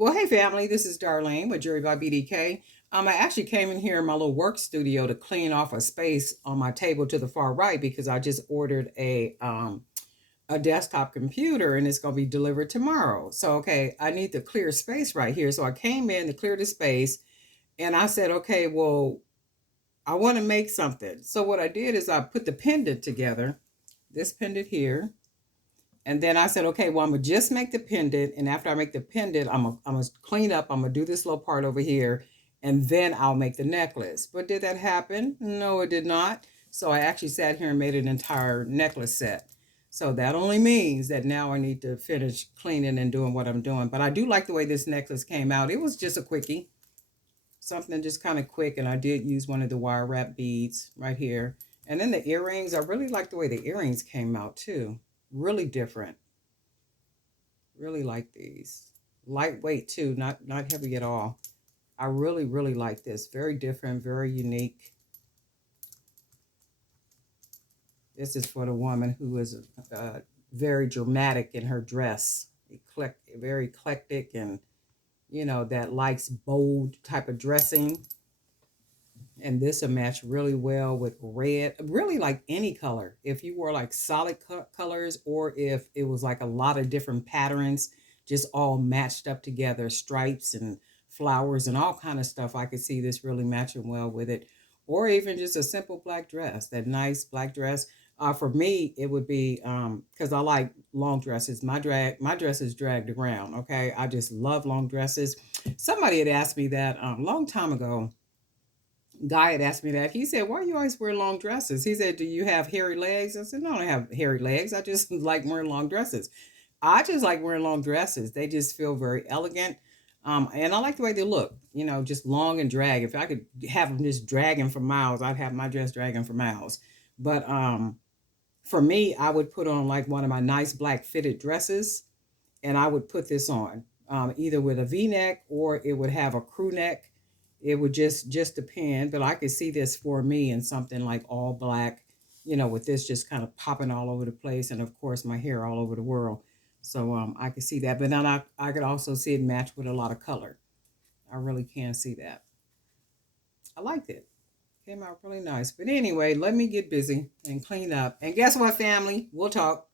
Well, hey family, this is Darlene with Jewelry by BDK. I actually came in here in my little work studio to clean off a space on my table to the far right because I just ordered a desktop computer and it's going to be delivered tomorrow. So okay, I need to clear space right here. So I came in to clear the space and I said, okay, well, I want to make something. So what I did is I put the pendant together, this pendant here. And then I said, okay, well, I'm gonna just make the pendant, and after I make the pendant, I'm gonna clean up. I'm gonna do this little part over here, and then I'll make the necklace. But did that happen? No, it did not. So I actually sat here and made an entire necklace set. So that only means that now I need to finish cleaning and doing what I'm doing. But I do like the way this necklace came out. It was just a quickie, something just kind of quick, and I did use one of the wire wrap beads right here. And then the earrings, I really like the way the earrings came out too. Really different. Really like these. Lightweight too, not heavy at all. I really like this. Very different, very unique. This is for the woman who is very dramatic in her dress. Very eclectic, and that likes bold type of dressing. And this will match really well with red, really like any color. If you wore like solid colors, or if it was like a lot of different patterns just all matched up together, stripes and flowers and all kind of stuff, I could see this really matching well with it. Or even just a simple black dress, that nice black dress. For me, it would be because I like long dresses. My dress is dragged around. Okay, I just love long dresses. Somebody had asked me that a long time ago. Guy had asked me that. He said, "Why do you always wear long dresses?" He said, "Do you have hairy legs?" I said, "No, I don't have hairy legs. I just like wearing long dresses. I just like wearing long dresses. They just feel very elegant. And I like the way they look, just long and drag. If I could have them just dragging for miles, I'd have my dress dragging for miles. But for me, I would put on like one of my nice black fitted dresses, and I would put this on either with a V-neck, or it would have a crew neck. It would just depend, but I could see this for me in something like all black, with this just kind of popping all over the place, and of course my hair all over the world. So I could see that, but then I could also see it match with a lot of color. I really can see that. I liked it. Came out really nice. But anyway, let me get busy and clean up. And guess what, family? We'll talk.